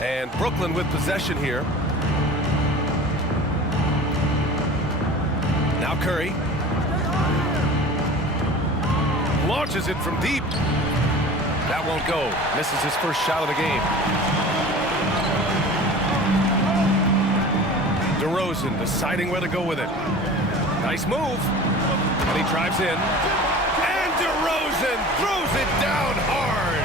And Brooklyn with possession here. Now Curry. Launches it from deep. That won't go. Misses his first shot of the game. DeRozan deciding where to go with it. Nice move. And he drives in. And DeRozan throws it down hard.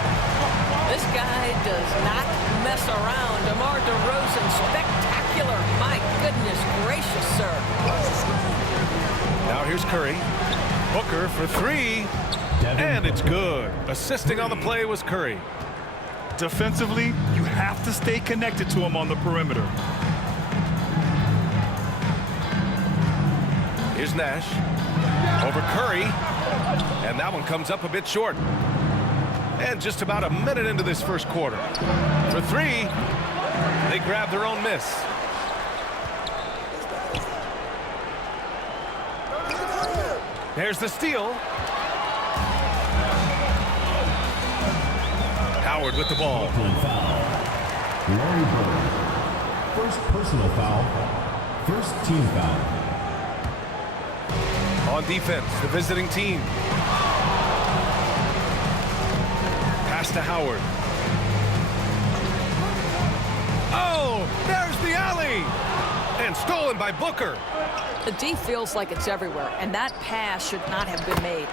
This guy does not mess around. DeMar DeRozan, spectacular. My goodness gracious, sir. Now here's Curry. Booker for three. And it's good. Assisting on the play was Curry. Defensively, you have to stay connected to him on the perimeter. Here's Nash. Over Curry. And that one comes up a bit short. And just about a minute into this first quarter. For three, they grab their own miss. There's the steal. Howard with the ball. Larry Bird. First personal foul. First team foul. On defense, the visiting team. Pass to Howard. Oh, there's the alley. And stolen by Booker. The D feels like it's everywhere, and that pass should not have been made.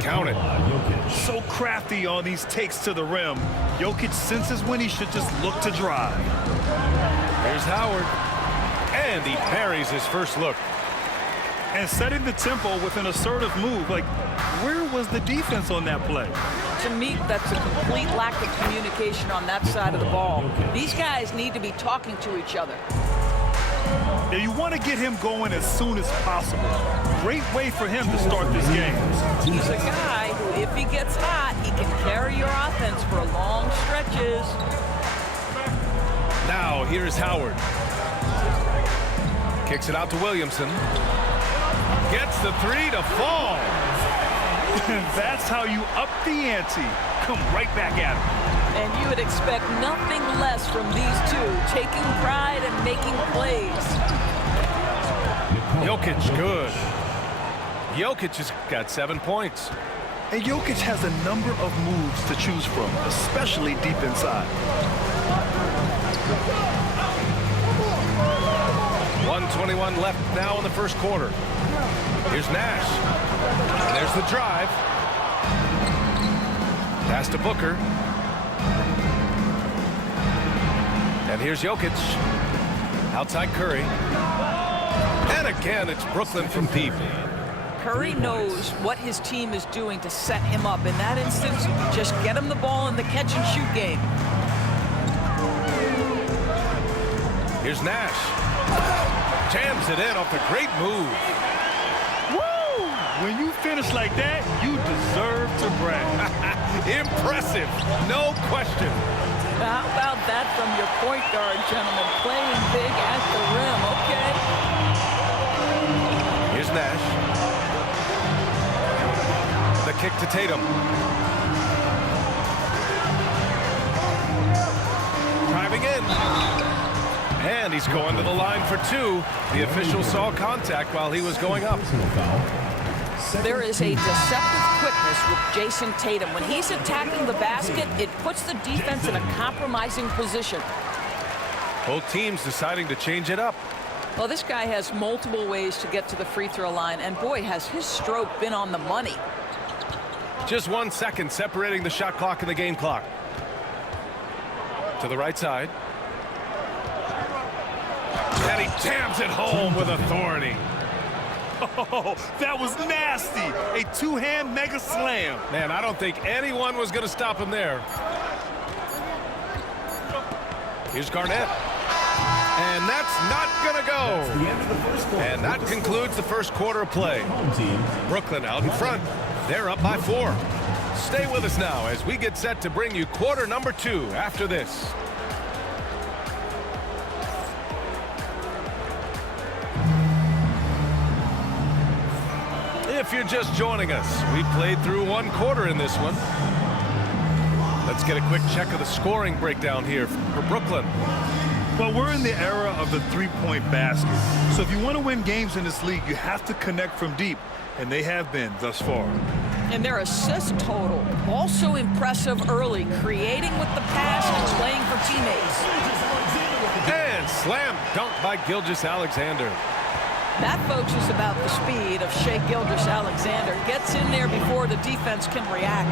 Count it. So crafty on these takes to the rim. Jokic senses when he should just look to drive. Here's Howard. And he parries his first look. And setting the tempo with an assertive move. Like, where was the defense on that play? To me, that's a complete lack of communication on that side of the ball. These guys need to be talking to each other. Now, you want to get him going as soon as possible. Great way for him to start this game. He's a guy who, if he gets hot, he can carry your offense for long stretches. Now, here's Howard. Kicks it out to Williamson. Gets the three to fall. That's how you up the ante. Come right back at him. And you would expect nothing less from these two, taking pride and making plays. Jokic, good. Jokic has got 7 points. And Jokic has a number of moves to choose from, especially deep inside. 1:21 left now in the first quarter. Here's Nash. And there's the drive. Pass to Booker. And here's Jokic. Outside Curry. And again, it's Brooklyn from deep. Curry knows what his team is doing to set him up. In that instance, just get him the ball in the catch-and-shoot game. Here's Nash. Jams it in off the great move. Woo! When you finish like that, you deserve to brag. Impressive, no question. How about that from your point guard, gentlemen? Playing big at the rim, okay? Here's Nash. The kick to Tatum. Driving in. And he's going to the line for two. The official saw contact while he was going up. There is a deceptive quickness with Jason Tatum. When he's attacking the basket, it puts the defense in a compromising position. Both teams deciding to change it up. Well, this guy has multiple ways to get to the free throw line, and boy, has his stroke been on the money. Just 1 second separating the shot clock and the game clock. To the right side. And he jams it home with authority. Oh, that was nasty. A two-hand mega slam. Man, I don't think anyone was going to stop him there. Here's Garnett. And that's not going to go. And that concludes the first quarter of play. Brooklyn out in front. They're up by 4. Stay with us now as we get set to bring you quarter number 2 after this. If you're just joining us, we played through 1 quarter in this one. Let's get a quick check of the scoring breakdown here for Brooklyn. Well, we're in the era of the three-point basket. So if you want to win games in this league, you have to connect from deep, and they have been thus far. And their assist total, also impressive early, creating with the pass and playing for teammates. And slam dunk by Gilgeous-Alexander. That, folks, is about the speed of Shai Gilgeous-Alexander. Gets in there before the defense can react.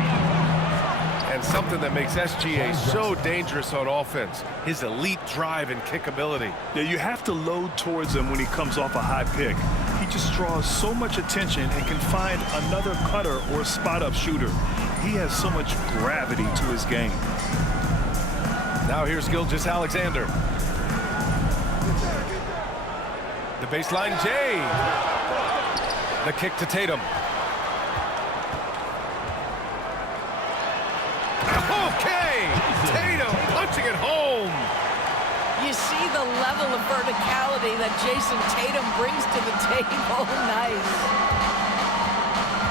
And something that makes SGA so dangerous on offense, his elite drive and kick ability. Yeah, you have to load towards him when he comes off a high pick. He just draws so much attention and can find another cutter or spot-up shooter. He has so much gravity to his game. Now here's Gilgeous-Alexander. The baseline J. The kick to Tatum. Okay! Tatum punching it home. You see the level of verticality that Jason Tatum brings to the table. Nice.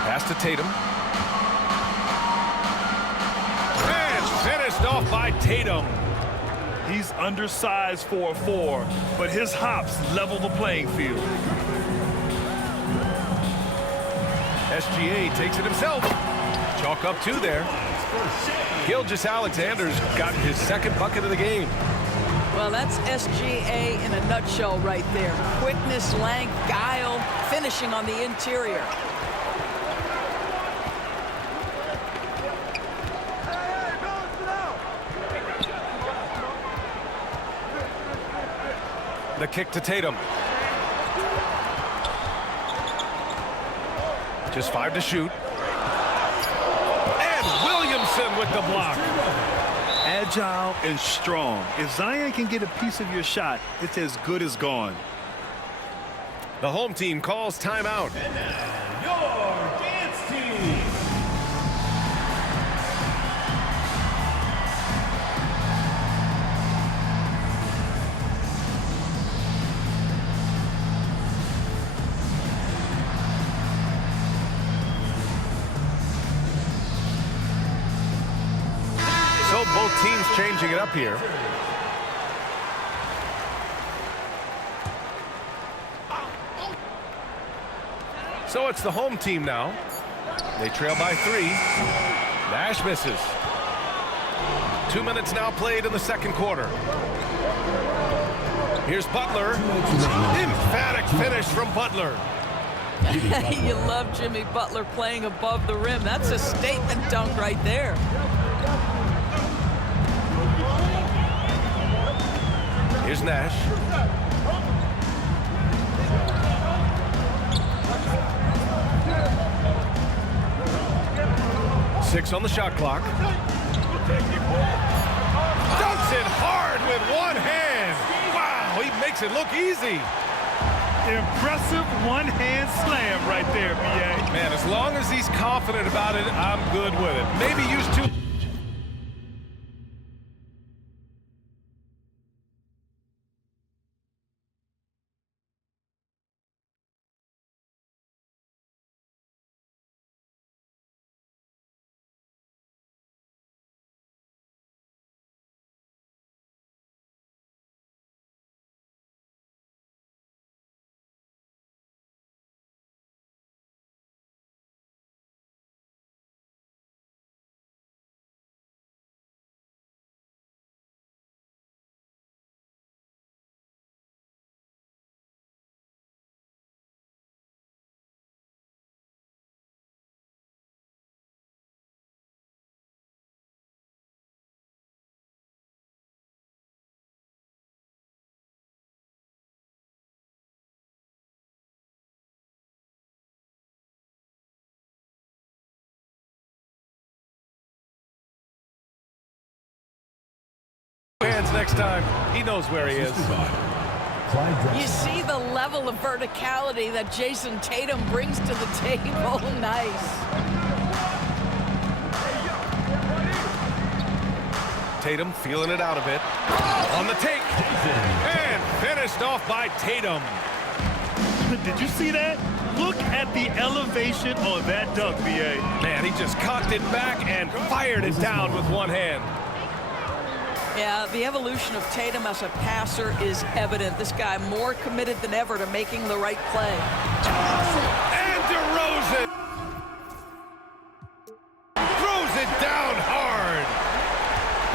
Pass to Tatum. And finished off by Tatum. He's undersized for a 4, but his hops level the playing field. SGA takes it himself. Chalk up 2 there. Gilgeous-Alexander's gotten his second bucket of the game. Well, that's SGA in a nutshell right there. Quickness, length, guile, finishing on the interior. The kick to Tatum. Just 5 to shoot. And Williamson with the block. Agile and strong. If Zion can get a piece of your shot, it's as good as gone. The home team calls timeout. And now, your dance team. So both teams changing it up here. So it's the home team now. They trail by 3. Nash misses. 2 minutes now played in the second quarter. Here's Butler. Emphatic finish from Butler. You love Jimmy Butler playing above the rim. That's a statement dunk right there. Here's Nash. Six on the shot clock. Dunks it hard with one hand. Wow, he makes it look easy. Impressive one-hand slam right there, B.A. Man, as long as he's confident about it, I'm good with it. Maybe use 2. Hands next time. He knows where he is. You see the level of verticality that Jason Tatum brings to the table. Nice. Tatum feeling it out a bit. On the take. And finished off by Tatum. Did you see that? Look at the elevation on that dunk, B.A. Man, he just cocked it back and fired it down with one hand. Yeah, the evolution of Tatum as a passer is evident. This guy more committed than ever to making the right play. And DeRozan throws it down hard.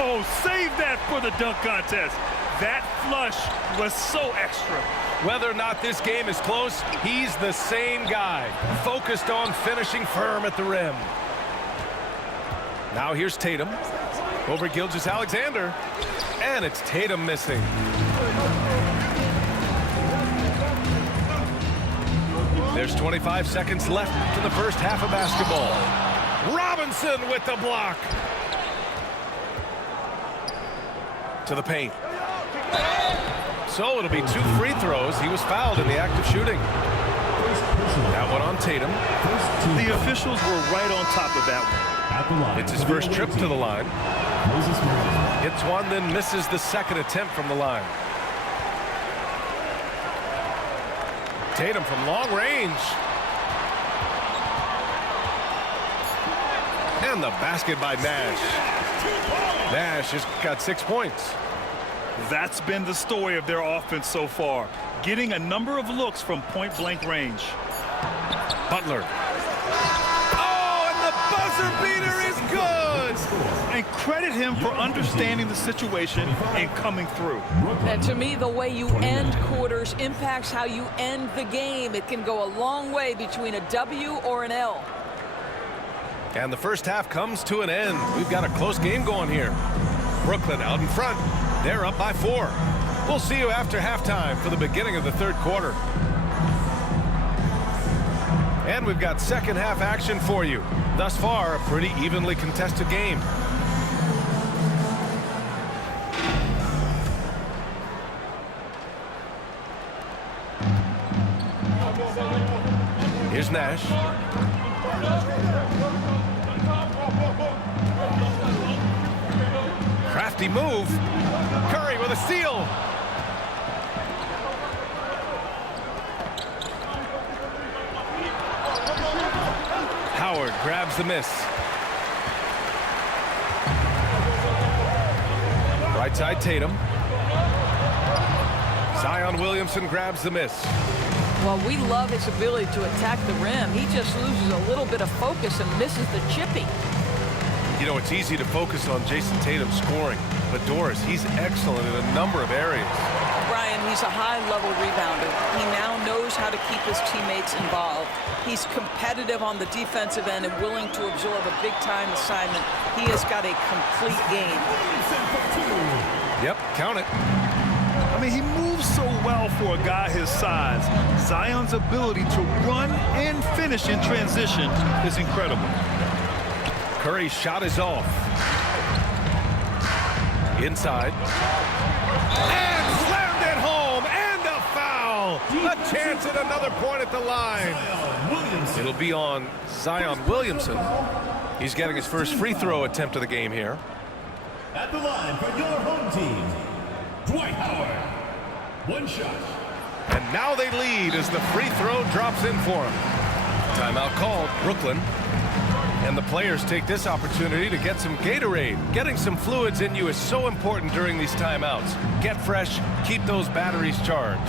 Oh, save that for the dunk contest. That flush was so extra. Whether or not this game is close, he's the same guy, focused on finishing firm at the rim. Now here's Tatum over Gilgeous-Alexander, and it's Tatum missing. There's 25 seconds left in the first half of basketball. Robinson with the block. To the paint. So it'll be 2 free throws. He was fouled in the act of shooting. That one on Tatum. The officials were right on top of that one. It's his first trip to the line. Hits one, then misses the second attempt from the line. Tatum from long range. And the basket by Nash. Nash has got 6 points. That's been the story of their offense so far, getting a number of looks from point-blank range. Butler. Oh, and the buzzer beater is good! And credit him for understanding the situation and coming through. And to me, the way you end quarters impacts how you end the game. It can go a long way between a W or an L. And the first half comes to an end. We've got a close game going here. Brooklyn out in front. They're up by 4. We'll see you after halftime for the beginning of the third quarter. And we've got second half action for you. Thus far, a pretty evenly contested game. Here's Nash. Crafty move. Curry with a steal. Howard grabs the miss. Right side Tatum. Zion Williamson grabs the miss. Well, we love his ability to attack the rim. He just loses a little bit of focus and misses the chippy. You know, it's easy to focus on Jason Tatum scoring, but Doris, he's excellent in a number of areas. Brian, he's a high-level rebounder. He now knows how to keep his teammates involved. He's competitive on the defensive end and willing to absorb a big-time assignment. He has got a complete game. Yep, count it. I mean, he moves so well for a guy his size. Zion's ability to run and finish in transition is incredible. Curry's shot is off. Inside. And slammed it home, and a foul. A chance at another point at the line. It'll be on Zion Williamson. He's getting his first free throw attempt of the game here. At the line for your home team, Dwight Howard. One shot. And now they lead as the free throw drops in for him. Timeout called, Brooklyn. And the players take this opportunity to get some Gatorade. Getting some fluids in you is so important during these timeouts. Get fresh, keep those batteries charged.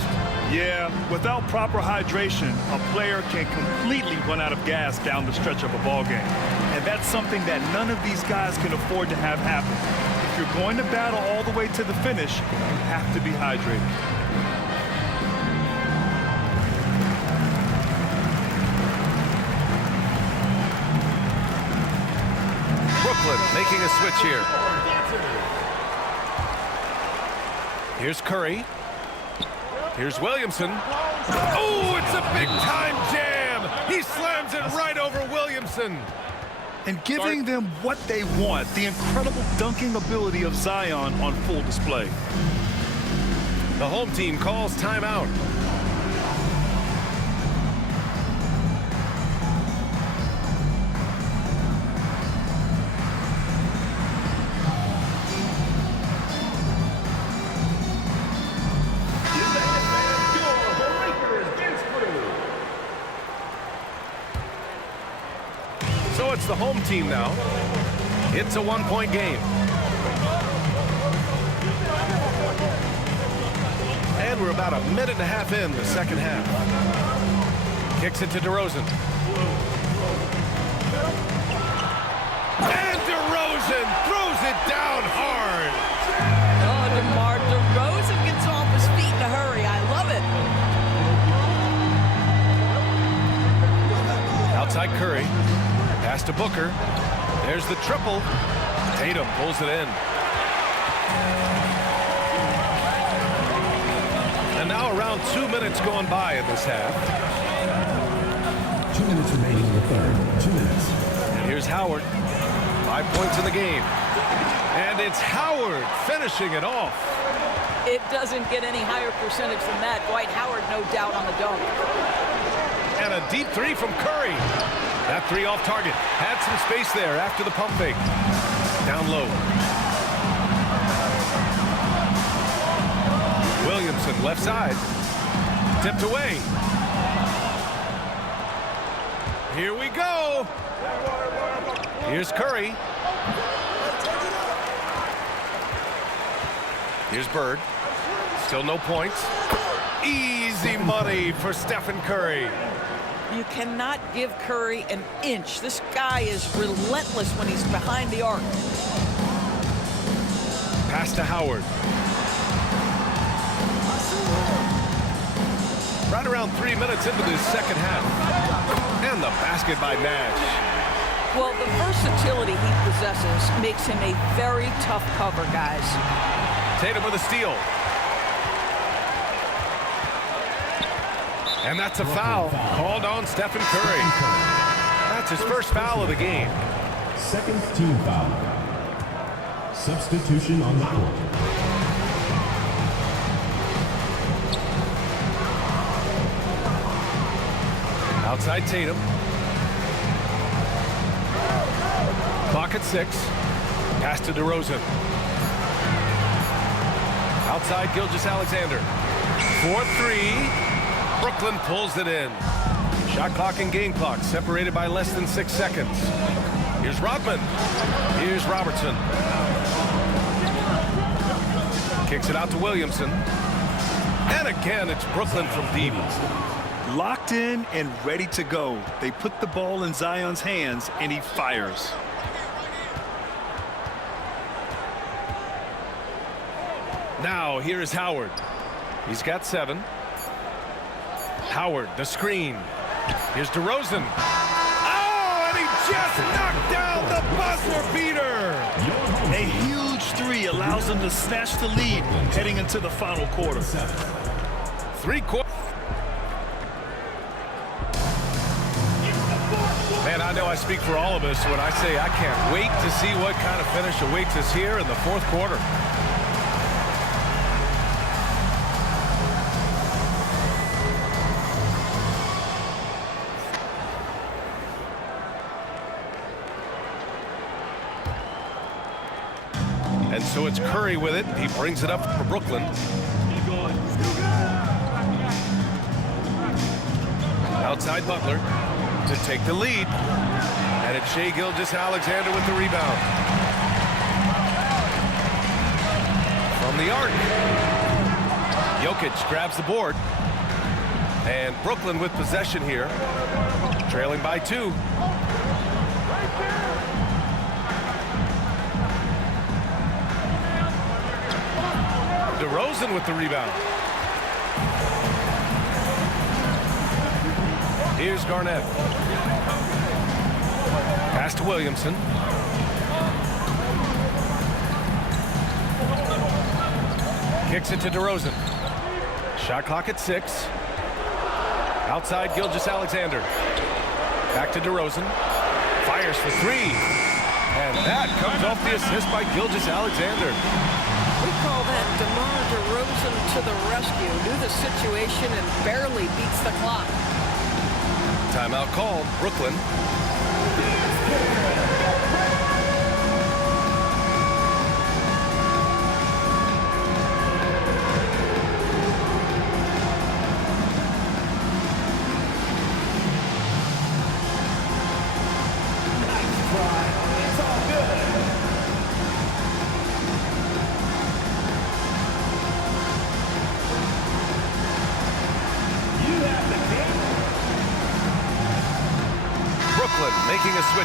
Yeah, without proper hydration, a player can completely run out of gas down the stretch of a ball game. And that's something that none of these guys can afford to have happen. If you're going to battle all the way to the finish, you have to be hydrated. Brooklyn making a switch here. Here's Curry. Here's Williamson. Oh, it's a big-time jam. He slams it right over Williamson. And giving them what they want, the incredible dunking ability of Zion on full display. The home team calls timeout. it's the home team now. It's a one-point game. And we're about a minute and a half in the second half. Kicks it to DeRozan. And DeRozan throws it down hard. Oh, DeMar DeRozan gets off his feet in a hurry. I love it. Outside Curry. Pass to Booker. There's the triple. Tatum pulls it in. And now around 2 minutes going by in this half. 2 minutes remaining in the third. 2 minutes. And here's Howard. 5 points in the game. And it's Howard finishing it off. It doesn't get any higher percentage than that. Dwight Howard, no doubt, on the dunk. And a deep three from Curry. That three off target. Had some space there after the pump fake. Down low. Williamson left side. Tipped away. Here we go. Here's Curry. Here's Bird. Still no points. Easy money for Stephen Curry. You cannot give Curry an inch. This guy is relentless when he's behind the arc. Pass to Howard. Right around 3 minutes into this second half. And the basket by Nash. Well, the versatility he possesses makes him a very tough cover, guys. Tatum with a steal. And that's a foul called on Stephen Curry. That's his first foul of the game. Second team foul. Substitution on the court. Outside Tatum. Clock at 6. Pass to DeRozan. Outside Gilgeous-Alexander. 4-3. Brooklyn pulls it in. Shot clock and game clock separated by less than 6 seconds. Here's Rodman. Here's Robertson. Kicks it out to Williamson. And again, it's Brooklyn from deep. Locked in and ready to go. They put the ball in Zion's hands, and he fires. Now, here is Howard. He's got 7. Howard, the screen. Here's DeRozan. Oh, and he just knocked down the buzzer beater. A huge three allows them to snatch the lead heading into the final quarter. 3 quarters. Man, I know I speak for all of us when I say I can't wait to see what kind of finish awaits us here in the fourth quarter. And so it's Curry with it. He brings it up for Brooklyn. Outside Butler to take the lead. And it's Shai Gilgeous-Alexander with the rebound. From the arc. Jokic grabs the board. And Brooklyn with possession here. Trailing by 2. DeRozan with the rebound. Here's Garnett. Pass to Williamson. Kicks it to DeRozan. Shot clock at 6. Outside Gilgeous-Alexander. Back to DeRozan. Fires for 3. And that comes off the assist by Gilgeous-Alexander. We call that DeMar DeRozan to the rescue. Knew the situation and barely beats the clock. Timeout called. Brooklyn.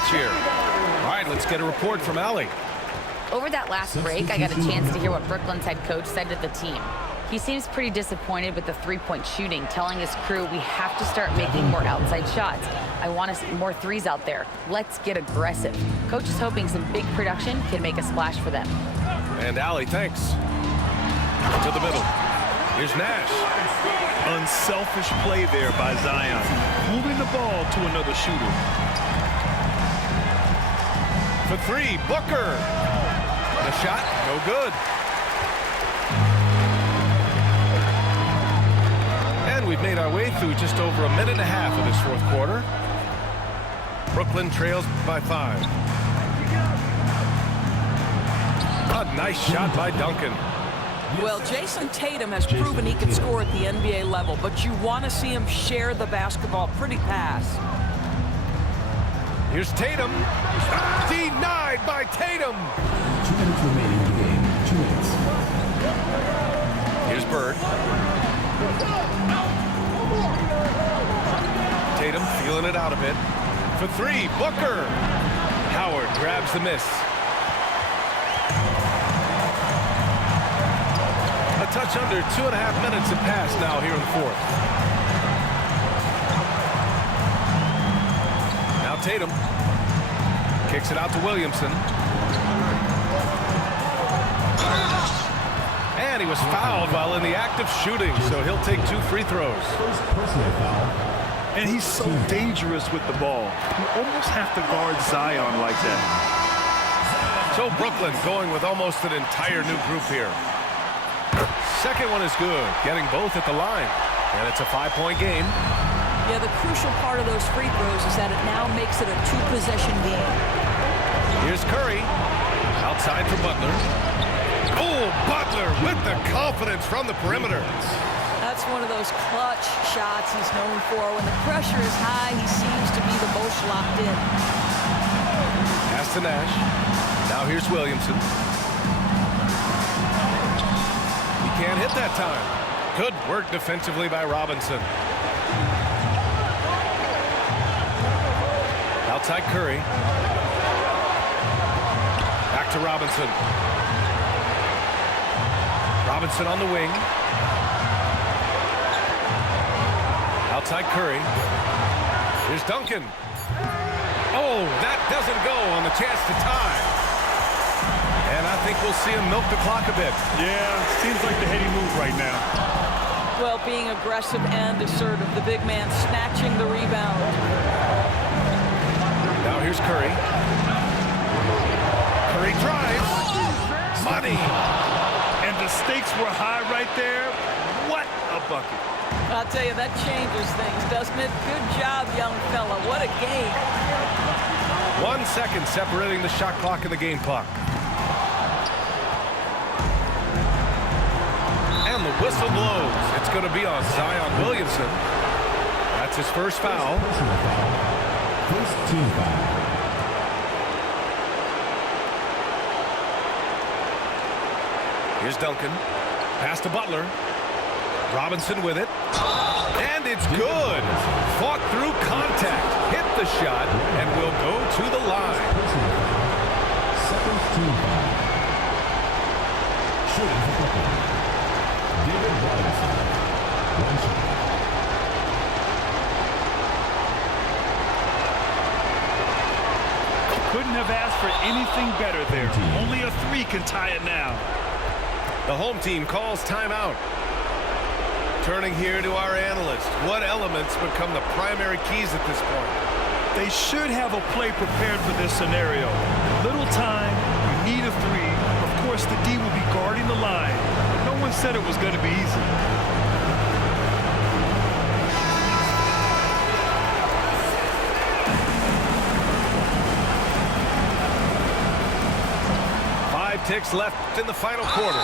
here. All right, let's get a report from Allie. Over that last break, I got a chance to hear what Brooklyn's head coach said to the team. He seems pretty disappointed with the three-point shooting, telling his crew we have to start making more outside shots. I want to see more threes out there. Let's get aggressive. Coach is hoping some big production can make a splash for them. And Allie, thanks. To the middle. Here's Nash. Unselfish play there by Zion. Moving the ball to another shooter. For three, Booker. The shot, no good. And we've made our way through just over a minute and a half of this fourth quarter. Brooklyn trails by 5. A nice shot by Duncan. Well, Jason Tatum has proven he can score at the NBA level, but you want to see him share the basketball. Pretty pass. Here's Tatum. Denied by Tatum. 2 minutes remaining in the game. 2 minutes. Here's Bird. Tatum feeling it out a bit. For three, Booker. Howard grabs the miss. A touch under 2.5 minutes have passed now here in the fourth. Now Tatum kicks it out to Williamson. And he was fouled while in the act of shooting, so he'll take 2 free throws. First personal foul. And he's so dangerous with the ball. You almost have to guard Zion like that. So Brooklyn going with almost an entire new group here. Second one is good, getting both at the line. And it's a 5-point game. Yeah, the crucial part of those free throws is that it now makes it a 2-possession game. Here's Curry. Outside for Butler. Oh, Butler with the confidence from the perimeter. That's one of those clutch shots he's known for. When the pressure is high, he seems to be the most locked in. Pass to Nash. Now here's Williamson. He can't hit that time. Good work defensively by Robinson. Outside Curry. Back to Robinson. Robinson on the wing. Outside Curry. Here's Duncan. Oh, that doesn't go on the chance to tie. And I think we'll see him milk the clock a bit. Yeah, seems like the heady move right now. Well, being aggressive and assertive, the big man snatching the rebound. Now here's Curry. Curry drives. Money. And the stakes were high right there. What a bucket. I'll tell you, that changes things, doesn't it? Good job, young fella. What a game. 1 second separating the shot clock and the game clock. And the whistle blows. It's going to be on Zion Williamson. That's his first foul. Personal foul. First team foul. Here's Duncan. Pass to Butler. Robinson with it. And it's good. Fought through contact. Hit the shot and will go to the line. Personal foul. Second team foul. Shooting for Brooklyn. David Robinson. 1 shot. Couldn't have asked for anything better there. Only a 3 can tie it now. The home team calls timeout. Turning here to our analyst. What elements become the primary keys at this point? They should have a play prepared for this scenario. Little time, you need a 3. Of course, the D will be guarding the line. But no one said it was going to be easy. Ticks left in the final quarter.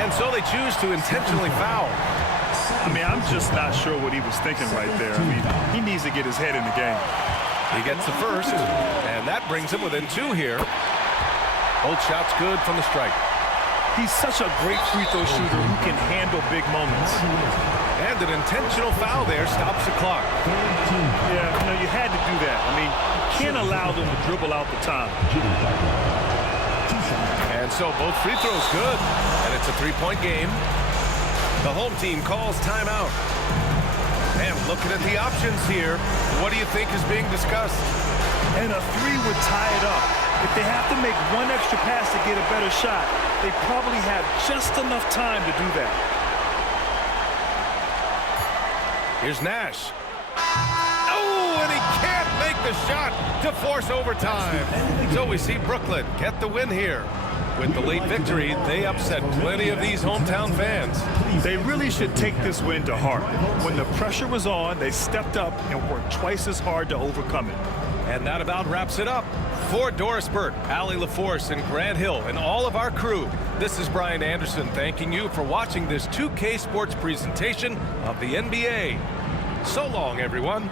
And so they choose to intentionally foul. I mean, I'm just not sure what he was thinking right there. I mean, he needs to get his head in the game. He gets the first, and that brings him within 2 here. Both shots good from the stripe. He's such a great free throw shooter who can handle big moments. And an intentional foul there stops the clock. Yeah, you had to do that. I mean, you can't allow them to dribble out the time. And so both free throws good. And it's a three-point game. The home team calls timeout. And looking at the options here, what do you think is being discussed? And a three would tie it up. If they have to make one extra pass to get a better shot, they probably have just enough time to do that. Here's Nash. Oh, and he can't make the shot to force overtime. So we see Brooklyn get the win here. With the late victory, they upset plenty of these hometown fans. They really should take this win to heart. When the pressure was on, they stepped up and worked twice as hard to overcome it. And that about wraps it up. For Doris Burke, Allie LaForce, and Grant Hill, and all of our crew, this is Brian Anderson thanking you for watching this 2K Sports presentation of the NBA. So long, everyone.